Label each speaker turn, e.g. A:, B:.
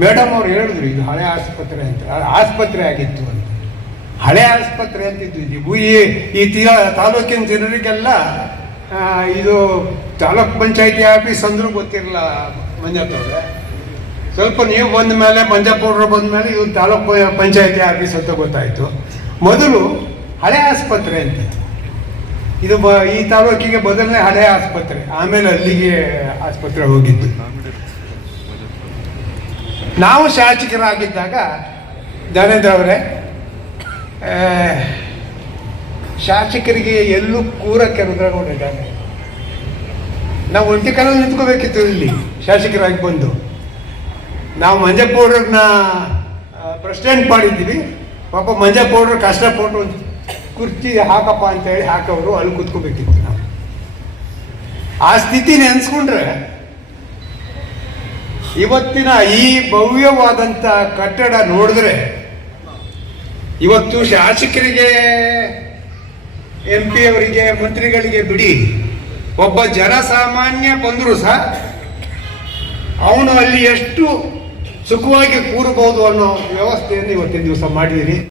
A: Madam ಅವ್ರು ಹೇಳಿದ್ರು, ಇದು ಹಳೆ ಆಸ್ಪತ್ರೆ ಅಂತ. ಆಸ್ಪತ್ರೆ ಆಗಿತ್ತು ಅಂತ. ಹಳೆ ಆಸ್ಪತ್ರೆ ಅಂತಿದ್ದು ಈ ಈ ತಾಲೂಕಿನ ಜನರಿಗೆಲ್ಲ ಇದು ತಾಲೂಕ್ ಪಂಚಾಯತಿ ಆಫೀಸ್ ಅಂದ್ರೂ ಗೊತ್ತಿರಲ್ಲ ಮಂಜಪ್ಪವ್ರೆ ಸ್ವಲ್ಪ ನೀವು ಬಂದ ಮೇಲೆ ಮಂಜಪ್ಪವ್ರು ಬಂದ ಮೇಲೆ ಇದು ತಾಲೂಕು ಪಂಚಾಯತಿ ಆಫೀಸ್ ಅಂತ ಗೊತ್ತಾಯ್ತು. ಮೊದಲು ಹಳೆ ಆಸ್ಪತ್ರೆ ಅಂತ. ಇದು ಈ ತಾಲೂಕಿಗೆ ಬದಲನೆ ಹಳೆ ಆಸ್ಪತ್ರೆ. ಆಮೇಲೆ ಅಲ್ಲಿಗೆ ಆಸ್ಪತ್ರೆ ಹೋಗಿದ್ದು. ನಾವು ಶಾಸಕರಾಗಿದ್ದಾಗ ಧನೇಂದ್ರ ಅವರೇ ಶಾಸಕರಿಗೆ ಎಲ್ಲೂ ಕೂರಕ್ಕೆ ರುದ್ರಗೌಡಿದ್ದಾನೆ ನಾವು ಒಂಟಿ ಕಾಲ ನಿಂತ್ಕೋಬೇಕಿತ್ತು ಇಲ್ಲಿ, ಶಾಸಕರಾಗಿ ಬಂದು. ನಾವು ಮಂಜಪ್ಪ ಪೌಡ್ರನ್ನ ಪ್ರೆಸಿಡೆಂಟ್ ಮಾಡಿದ್ದೀವಿ. ಪಾಪ ಮಂಜಪ್ಪ ಕಷ್ಟ ಕಷ್ಟಪಟ್ಟು ಒಂದು ಕುರ್ಚಿ ಹಾಕಪ್ಪ ಅಂತೇಳಿ ಹಾಕವರು, ಅಲ್ಲಿ ಕುತ್ಕೋಬೇಕಿತ್ತು ನಾವು. ಆ ಸ್ಥಿತಿ ನೆನೆಸ್ಕೊಂಡ್ರೆ ಇವತ್ತಿನ ಈ ಭವ್ಯವಾದಂಥ ಕಟ್ಟಡ ನೋಡಿದ್ರೆ ಇವತ್ತು ಶಾಸಕರಿಗೆ ಎಂ ಪಿ ಅವರಿಗೆ, ಮಂತ್ರಿಗಳಿಗೆ ಬಿಡಿ. ಒಬ್ಬ ಜನಸಾಮಾನ್ಯ ಬಂದರೂ ಸಹ ಅವನು ಅಲ್ಲಿ ಎಷ್ಟು ಸುಖವಾಗಿ ಕೂರಬಹುದು ಅನ್ನೋ ವ್ಯವಸ್ಥೆಯನ್ನು ಇವತ್ತಿನ ದಿವಸ ಮಾಡಿದಿರಿ